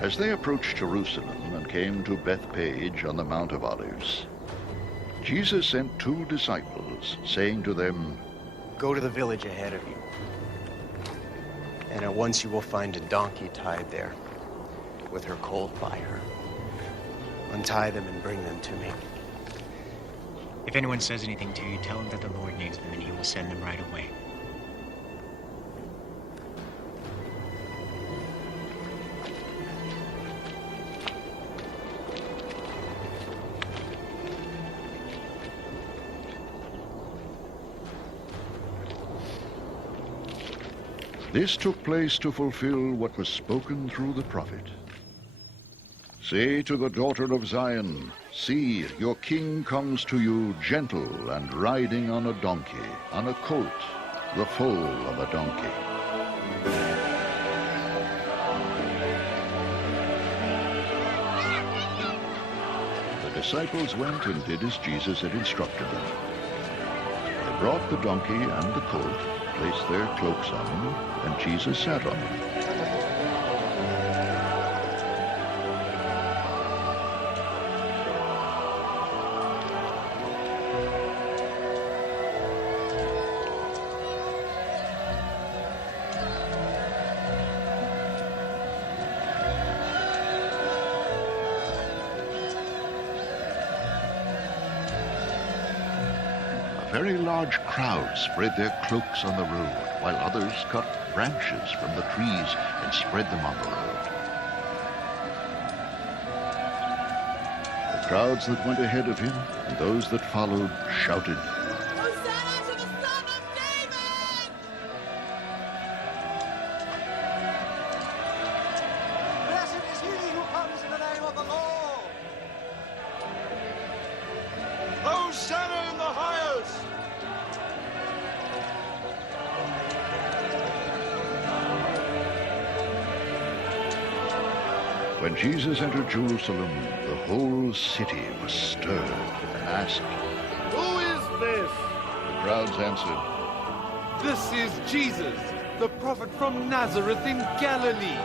As they approached Jerusalem and came to Betfaġe on the Mount of Olives, Jesus sent 2 disciples, saying to them, Go to the village ahead of you, and at once you will find a donkey tied there, with her colt by her. Untie them and bring them to me. If anyone says anything to you, tell him that the Lord needs them, and he will send them right away. This took place to fulfill what was spoken through the prophet. Say to the daughter of Zion, see, your king comes to you gentle and riding on a donkey, on a colt, the foal of a donkey. The disciples went and did as Jesus had instructed them. They brought the donkey and the colt, placed their cloaks on them, and Jesus sat on them. A very large crowd spread their cloaks on the road, while others cut branches from the trees and spread them on the road. The crowds that went ahead of him and those that followed shouted, Hosanna to the Son of David! Blessed is he who comes in the name of the Lord! Hosanna in the highest! When Jesus entered Jerusalem, the whole city was stirred and asked. Who is this? The crowds answered, This is Jesus, the prophet from Nazareth in Galilee.